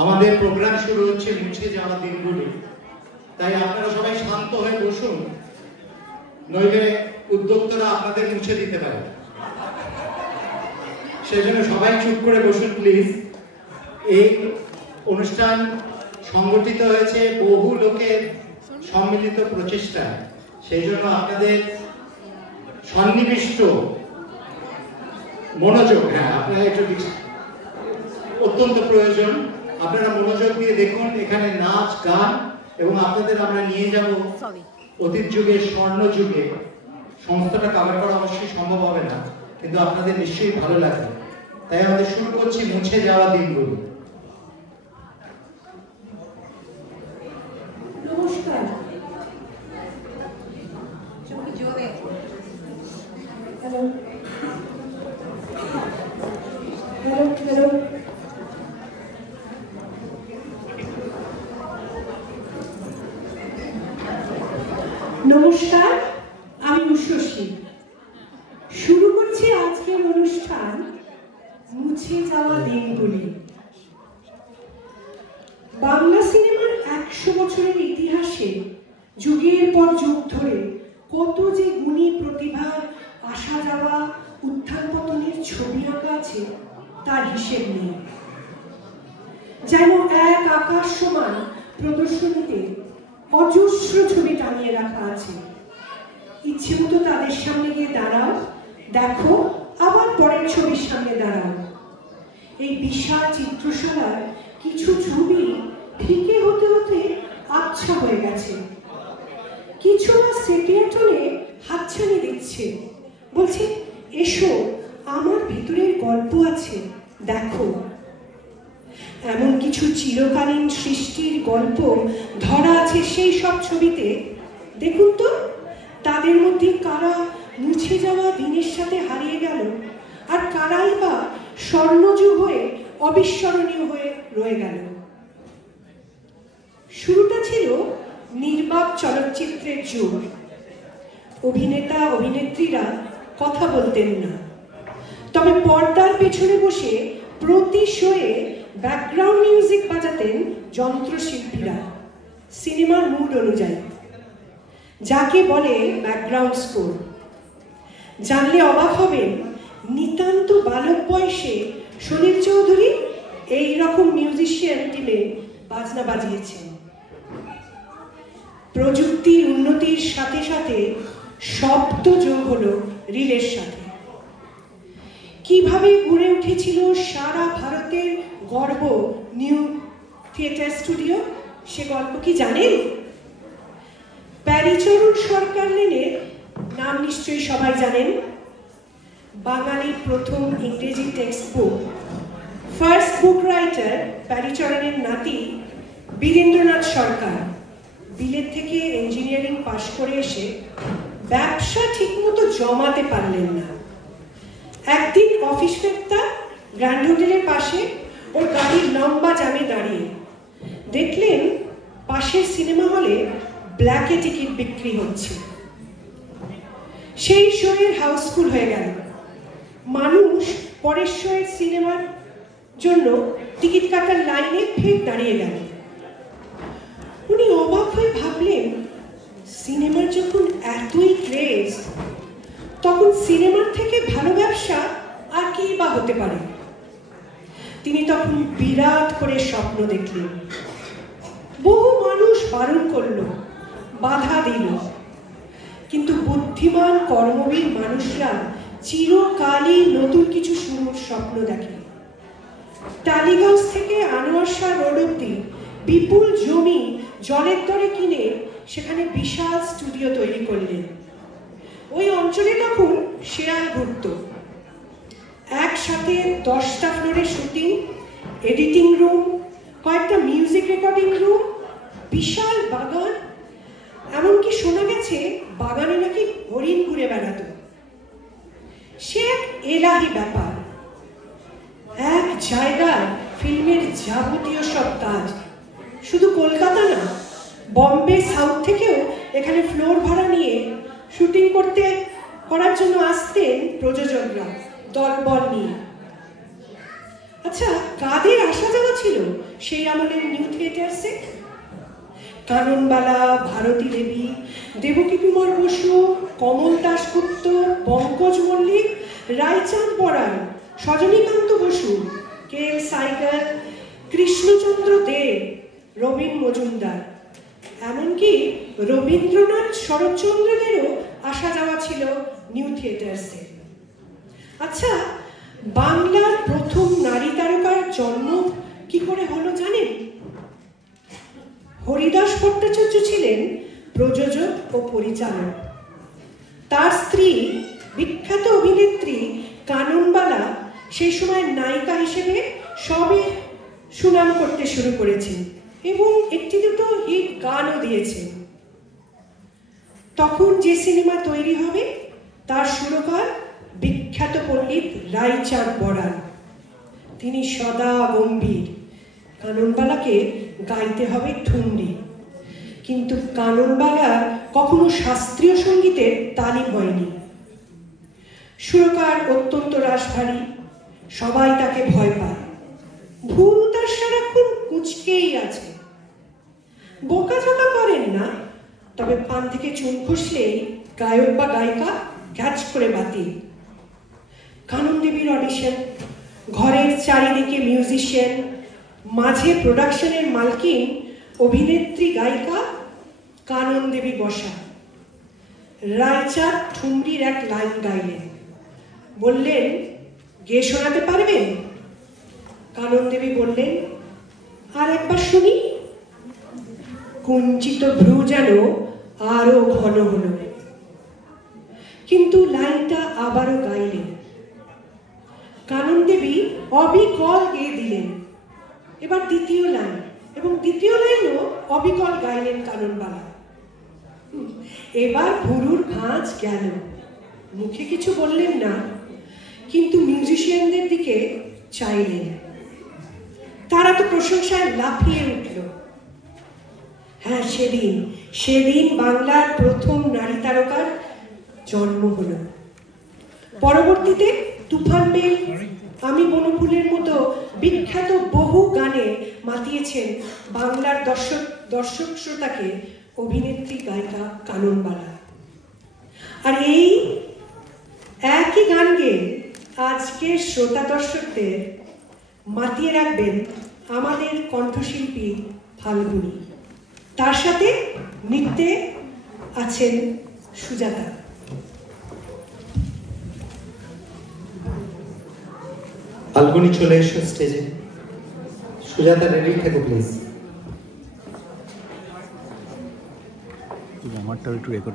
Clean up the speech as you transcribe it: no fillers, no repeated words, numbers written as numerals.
আমাদের প্রোগ্রাম শুরু হচ্ছে মুছে যাওয়া দিনগুলি, তাই আপনারা সবাই শান্ত হয়ে বসুন, নইলে উদ্যোক্তারা আপনাদের মুছে দিতে পারে। সেজন্য সবাই চুপ করে বসুন প্লিজ। এই অনুষ্ঠান সংগঠিত হয়েছে বহু লোকের সম্মিলিত প্রচেষ্টা, সেই জন্য আপনাদের সন্নিবিষ্ট মনোযোগ, আপনারা একটু অত্যন্ত প্রয়োজন। আপনারা মনোযোগ দিয়ে দেখুন, এখানে নাচ গান এবং আপনাদের আমরা নিয়ে যাব অতীত যুগে, স্বর্ণ যুগে। সমস্তটা কভার করা অবশ্যই সম্ভব হবে না, কিন্তু আপনাদের নিশ্চয়ই ভালো লাগবে। তাই আমাদের শুরু করছি মুছে যাওয়া দিনগুলো। নমস্কার। হ্যালো। নমস্কার, আমি উষসী। শুরু করছি আজকের অনুষ্ঠান মুছে যাওয়া দিনগুলি। বাংলা সিনেমার 100 বছরের ইতিহাসে যুগের পর যুগ ধরে কত যে গুণী প্রতিভার আসা যাওয়া, উত্থান পতনের ছবি আঁকা আছে তার হিসেব নেই। যেন এক আকাশ সমান প্রদর্শনীতে অজস্র ছবি টানিয়ে রাখা আছে। ইচ্ছে মতো তাদের সামনে গিয়ে দাঁড়াও, দেখো, আবার পরের ছবির সামনে দাঁড়াও। এই বিশাল চিত্রশালার কিছু ছবি ফিকে হতে হতে আচ্ছা হয়ে গেছে। কিছু বা সেটিয়াটনে হাতছানি দিচ্ছে, বলছে এসো, আমার ভিতরের গল্প আছে, দেখো। এমন কিছু চিরকালীন সৃষ্টির গল্প ধরা আছে সেই সব ছবিতে। দেখুন তো, তাদের মধ্যে কারা মুছে যাওয়া দিনের সাথে হারিয়ে গেল, আর কারাই বা স্বর্ণযুগ হয়ে অবিস্মরণীয় হয়ে রয়ে গেল। শুরুটা ছিল নির্বাক চলচ্চিত্রের যুগ। অভিনেতা অভিনেত্রীরা কথা বলতেন না, তবে পর্দার পেছনে বসে প্রতি শোয়ে ব্যাকগ্রাউন্ড মিউজিক বাজাতেন যন্ত্রশিল্পীরা, সিনেমার মুড অনুযায়ী, যাকে বলে ব্যাকগ্রাউন্ড স্কোর। জানলে অবাক হবেন, নিতান্ত বালক বয়সে সলিল চৌধুরী এই রকম মিউজিশিয়ান টিমে বাজনা বাজিয়েছেন। প্রযুক্তির উন্নতির সাথে সাথে শব্দ যোগ হলো রিলের সাথে। কিভাবে গড়ে উঠেছিল সারা ভারতের গর্ব নিউ থিয়েটার স্টুডিও, সে গল্প কি জানেন? প্যারীচরণ সরকার লেনের নাম নিশ্চয়ই সবাই জানেন। বাঙালির প্রথম ইংরেজি textbook, first book writer প্যারীচরণের নাতি বীরেন্দ্রনাথ সরকার বিলেত থেকে ইঞ্জিনিয়ারিং পাশ করে এসে ব্যবসা ঠিকমতো জমাতে পারলেন না। একদিন অফিস ফেরতা গ্র্যান্ড হোটেলের পাশে ওর গাড়ির লম্বা জামে দাঁড়িয়ে দেখলেন পাশের সিনেমা হলে ব্ল্যাকে টিকিট বিক্রি হচ্ছে। সেই শোয়ের হাউসফুল হয়ে গেল। মানুষ পরের শোয়ের সিনেমার জন্য টিকিট কাটার লাইনে ফের দাঁড়িয়ে গেল। উনি অবাক হয়ে ভাবলেন, সিনেমার যখন এতই ক্রেজ, তখন সিনেমার থেকে ভালো ব্যবসা আর কি বা হতে পারে। তিনি তখন বিরাট করে স্বপ্ন দেখলেন। বহু মানুষ বারণ করলো, বাধা দিল, কিন্তু বুদ্ধিমান কর্মবীর মানুষরা চিরকালই নতুন কিছু শুরুর স্বপ্ন দেখে। টালিগঞ্জ থেকে আনোয়ার শাহ রোড অব্দি বিপুল জমি জলের দরে কিনে সেখানে বিশাল স্টুডিও তৈরি করলেন। ওই অঞ্চলে তখন শেয়াল ঘুরত। একসাথে 10টা ফ্লোরের শুটিং, এডিটিং রুম, কয়েকটা মিউজিক রেকর্ডিং রুম, বিশাল বাগান, এমনকি শোনা গেছে বাগানে নাকি হরিণ ঘুরে বেড়াত। সে এক এলাহি ব্যাপার। এক জায়গায় ফিল্মের যাবতীয় সব কাজ, শুধু কলকাতা না, বম্বে, সাউথ থেকেও এখানে ফ্লোর ভাড়া নিয়ে শুটিং করার জন্য আসতেন প্রযোজকরা দলবল নিয়ে। আচ্ছা, কাদের আসা যাওয়া ছিল সেই আমলের নিউ থিয়েটার্সে? কাননবালা, ভারতী দেবী, দেবকী কুমার বসু, কমল দাশগুপ্ত, পঙ্কজ মল্লিক, রায়চাঁদ বড়াল, সজনীকান্ত বসু, কে এল সাইগল, কৃষ্ণচন্দ্র দে, রবীন মজুমদার, এমনকি রবীন্দ্রনাথ শরৎচন্দ্রদেরও আসা যাওয়া ছিল নিউ থিয়েটার্সে। আচ্ছা, বাংলার প্রথম নারী তারকার জন্ম কি করে হলো জানেন? হরিদাস ভট্টাচার্য ছিলেন প্রযোজক ও পরিচালক। তার স্ত্রী, বিখ্যাত অভিনেত্রী কাননবালা, সেই সময় নায়িকা হিসেবে সবে সুনাম করতে শুরু করেছেন এবং একটি দুটো হিট গানও দিয়েছেন। তখন যে সিনেমা তৈরি হবে তার সুরকার বিখ্যাত পণ্ডিত রায়চাঁদ বড়াল। তিনি সদা গম্ভীর। কাননবালাকে গাইতে হবে ঠুমরি, কিন্তু কাননবালার কখনো শাস্ত্রীয় সঙ্গীতের তালিম হয়নি। সুরকার অত্যন্ত রাশভারী, সবাই তাকে ভয় পায়। ভুল তার সারাক্ষণ কুঁচকেই আছে। বোকাঝোকা করেন না, তবে পান থেকে চুন খসলেই গায়ক বা গায়িকা ক্যাচ করে বাতিল। কানন দেবীর অডিশন, ঘরের চারিদিকে মিউজিশিয়ান, মাঝে প্রোডাকশনের মালকিন, অভিনেত্রী গায়িকা কানন দেবী বসা। রায়চাঁদ ঠুমরির এক লাইন গাইলেন, বললেন, গে শোনাতে পারবেন? কানন দেবী বললেন, আর একবার শুনি। কুঞ্চিত ভ্রু যেন আরো ঘন হলো, কিন্তু লাইনটা আবারও গাইলেন। কানন দেবী অবিকল গেয়ে দিলেন। এবার দ্বিতীয় লাইন, এবং দ্বিতীয় লাইনও অবিকল গাইলেন কাননবালা। এবার ভুরুর ভাঁজ গেল, মুখে কিছু বললেন না, কিন্তু মিউজিশিয়ানদের দিকে চাইলেন। তারা তো প্রশংসায় লাফিয়ে উঠল। হ্যাঁ, সেদিন বাংলার প্রথম নারী তারকার জন্ম হলো। পরবর্তীতে তুফান মেল, আমি বনফুলের মতো বিখ্যাত বহু গানে মাতিয়েছেন বাংলার দর্শক শ্রোতাকে অভিনেত্রী গায়িকা কাননবালা। আর এই একই গান গেয়ে আজকের শ্রোতা দর্শকদের মাতিয়ে রাখবেন আমাদের কণ্ঠশিল্পী ফাল্গুনী। তার সাথে নৃত্যে আছেন সুজাতা। ফাল্গুনী চলে এসো স্টেজে। সুজাতা রেডি থাকো প্লিজ। আমারটাও একটু রেকর্ড